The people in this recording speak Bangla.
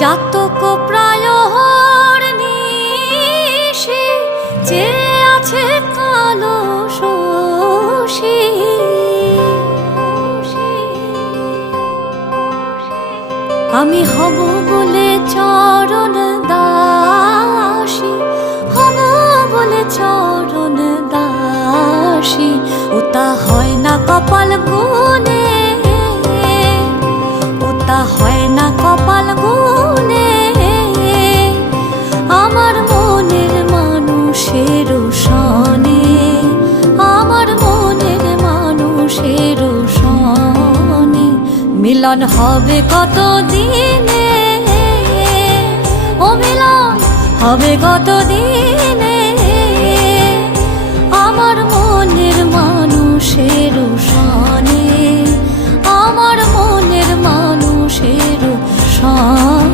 জাতক প্রায় নিশি যে আছে কালো শোষী, আমি হব বলে চরণ দাসী, হব বলে চরণ দাসী। ওটা হয় না কপাল গুনে, ওটা হয় না কপাল গুনে। আমার মনের মানুষের সনে, আমার মনের মানুষের সনে মিলন হবে কত দিনে, ও মিলন হবে কত দিন।